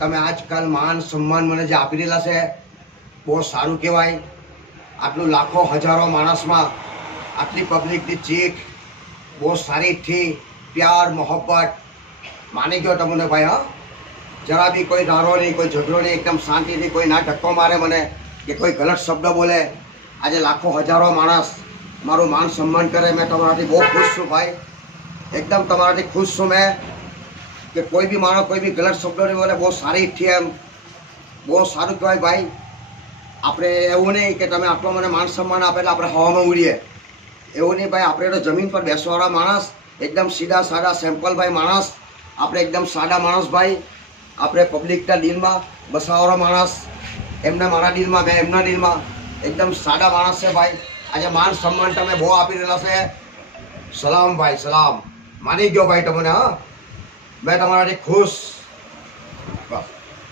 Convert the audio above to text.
તમે આજકાલ માન સન્માન મને જે આપી રહેલા છે બહુ સારું કહેવાય. આટલું લાખો હજારો માણસમાં આટલી પબ્લિકની ચીખ બહુ સારીથી પ્યાર મોહબ્બત માની ગયો તમને ભાઈ. હા, જરા બી કોઈ ધારો નહીં, કોઈ ઝઘડો નહીં, એકદમ શાંતિથી, કોઈ ના ધક્કો મારે મને કે કોઈ ગલત શબ્દ બોલે. આજે લાખો હજારો માણસ મારું માન સન્માન કરે. મેં તમારાથી બહુ ખુશ છું ભાઈ, એકદમ તમારાથી ખુશ છું મેં કે કોઈ બી માણસ કોઈ બી ગલત શબ્દો નહીં બોલે. બહુ સારીથી એમ બહુ સારું કહેવાય ભાઈ. આપણે એવું નહીં કે તમે આટલો મને માન સન્માન આપે એટલે આપણે હવામાં ઉડીએ, એવું નહીં ભાઈ. આપણે તો જમીન પર બેસવાવાળા માણસ, એકદમ સીધા સાદા સિમ્પલ ભાઈ માણસ. આપણે એકદમ સાદા માણસ ભાઈ. આપણે પબ્લિકના દિલમાં બસાવાળો માણસ, એમના મારા દિલમાં, મેં એમના દિલમાં, એકદમ સાદા માણસ છે ભાઈ. આજે માન સન્માન તમે બહુ આપી રહેલા છે. સલામ ભાઈ, સલામ. માની ગયો ભાઈ તમને. હા, મેં તમારાથી ખુશ. બસ.